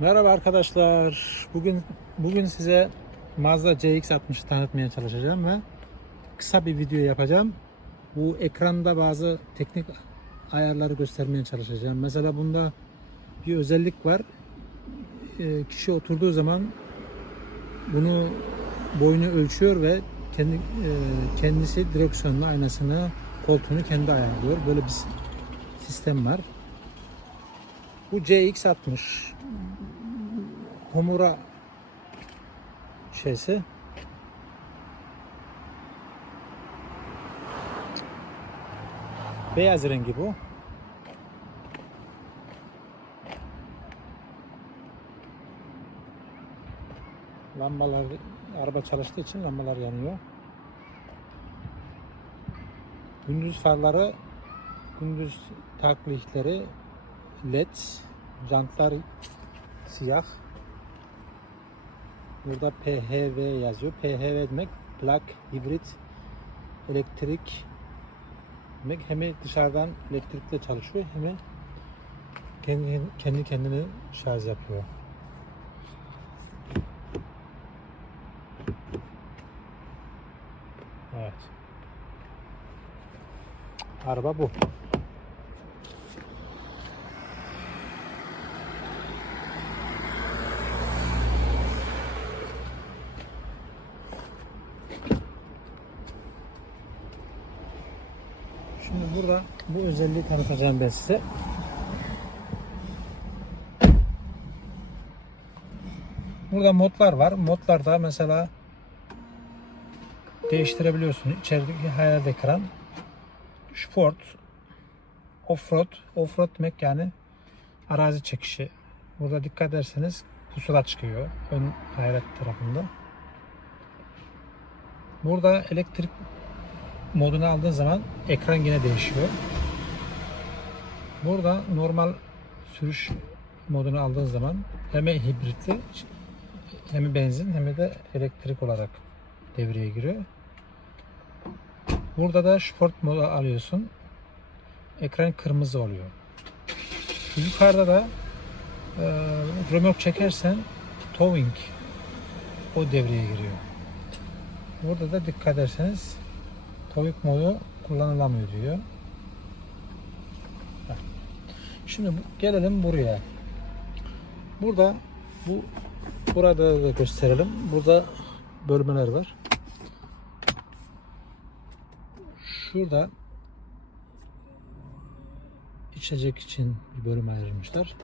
Merhaba arkadaşlar. Bugün bugün size Mazda CX-60'ı tanıtmaya çalışacağım ve kısa bir video yapacağım. Bu ekranda bazı teknik ayarları göstermeye çalışacağım. Mesela bunda bir özellik var. Ee, Kişi oturduğu zaman bunu boyunu ölçüyor ve kendi e, kendisi direksiyonla aynasını koltuğunu kendi ayarlıyor. Böyle bir sistem var. Bu CX-60 Homura şeysi. Beyaz rengi bu. Lambalar, araba çalıştığı için lambalar yanıyor. Gündüz farları, gündüz taklitleri led, jantlar siyah. Burada PHV yazıyor. PHV demek plug hibrit elektrik demek. Hem dışarıdan elektrikle çalışıyor hem kendi, kendi kendini şarj yapıyor. Evet. Araba bu. Şimdi burada bu özelliği tanıtacağım ben size. Burada modlar var. Modlarda mesela değiştirebiliyorsun. İçerideki hayal ekran. Sport, Offroad. Offroad demek yani arazi çekişi. Burada dikkat ederseniz pusula çıkıyor. Ön hayret tarafında. Burada elektrik modunu aldığın zaman ekran yine değişiyor. Burada normal sürüş modunu aldığın zaman hem hibritli hem benzin hem de elektrik olarak devreye giriyor. Burada da sport modu alıyorsun. Ekran kırmızı oluyor. Yukarıda da e, römork çekersen towing o devreye giriyor. Burada da dikkat ederseniz towing modu kullanılamıyor diyor. Şimdi gelelim buraya. Burada bu burada da gösterelim. Burada bölmeler var. Şurada içecek için bir bölüm ayırmışlar.